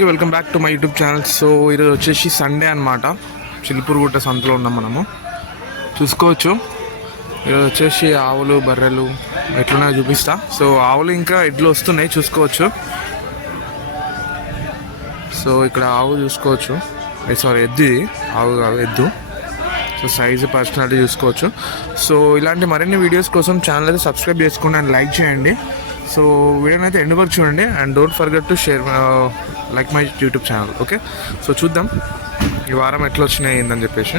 అందరికీ welcome back to my YouTube channel. So ఈరోజు వచ్చేసి సండే అనమాట చిలుపురుగుట్ట సంతలో ఉన్నాం మనము. చూసుకోవచ్చు. ఈరోజు వచ్చేసి ఆవులు బర్రెలు ఎట్లున్నాయో చూపిస్తా. సో ఆవులు ఇంకా ఎడ్లు వస్తున్నాయి చూసుకోవచ్చు. సో ఇక్కడ ఆవు చూసుకోవచ్చు. సారీ ఎద్దు ఇది. ఆవు కాదు ఎద్దు. సో సైజు పర్సనాలిటీ చూసుకోవచ్చు. సో ఇలాంటి మరిన్ని వీడియోస్ కోసం ఛానల్ అయితే సబ్స్క్రైబ్ చేసుకోండి అండ్ లైక్ చేయండి. సో వీడియోని అయితే ఎండ్ వరకు చూడండి and don't forget to share like my YouTube channel okay so చూద్దాం. ఈ వారం ఎట్లా వచ్చినాయి ఏందని చెప్పేసి.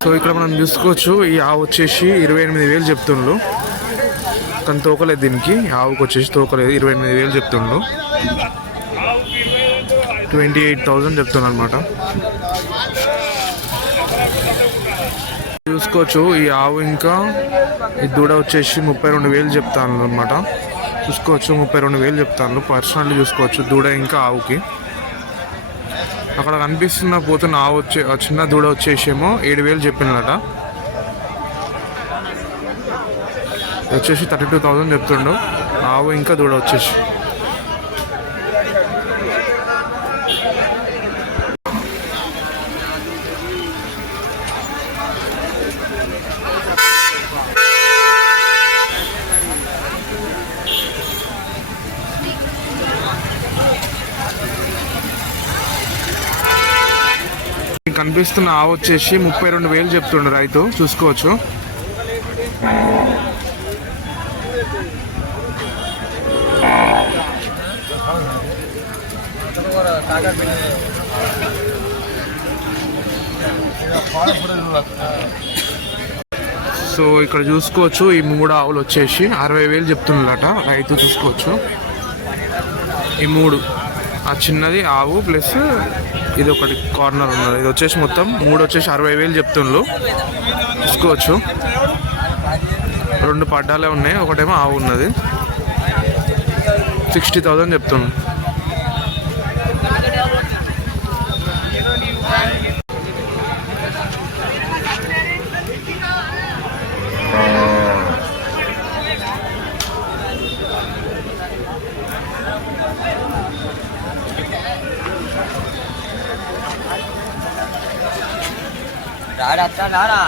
సో ఇక్కడ మనం చూసుకోవచ్చు ఈ ఆవు వచ్చేసి ఇరవై ఎనిమిది వేలు చెప్తుండ్రు. కానీ తోకలేదు దీనికి ఆవుకు వచ్చేసి తోకలేదు ఇరవై ఎనిమిది వేలు చెప్తుండ్రు. ట్వంటీ ఎయిట్ థౌజండ్ చెప్తుండ్రు అనమాట చూసుకోవచ్చు ఈ ఆవు ఇంకా ఈ దూడ వచ్చేసి ముప్పై రెండు వేలు చెప్తాను అనమాట చూసుకోవచ్చు ముప్పై రెండు వేలు చెప్తాను పర్సనల్లీ చూసుకోవచ్చు దూడ ఇంకా ఆవుకి. అక్కడ కనిపిస్తున్న పోతున్న ఆవు వచ్చే చిన్న దూడ వచ్చేసేమో ఏడు వేలు చెప్పినట వచ్చేసి థర్టీ టూ థౌజండ్ చెప్తుండు. ఆవు ఇంకా దూడ వచ్చేసి కనిపిస్తున్న ఆవు వచ్చేసి ముప్పై రెండు వేలు చెప్తుండు రైతు. చూసుకోవచ్చు. సో ఇక్కడ చూసుకోవచ్చు ఈ మూడు ఆవులు వచ్చేసి అరవై వేలు చెప్తుండట. రైతు చూసుకోవచ్చు. ఈ మూడు. ఆ చిన్నది ఆవు ప్లస్ ఇది ఒకటి కార్నర్ ఉన్నది. ఇది వచ్చేసి మొత్తం మూడు వచ్చేసి అరవై వేలు చెప్తుండ్రు తీసుకోవచ్చు రెండు పడ్డాలే ఉన్నాయి. ఒకటేమో ఆవు ఉన్నది. సిక్స్టీ థౌజండ్ રાડા તા રાડા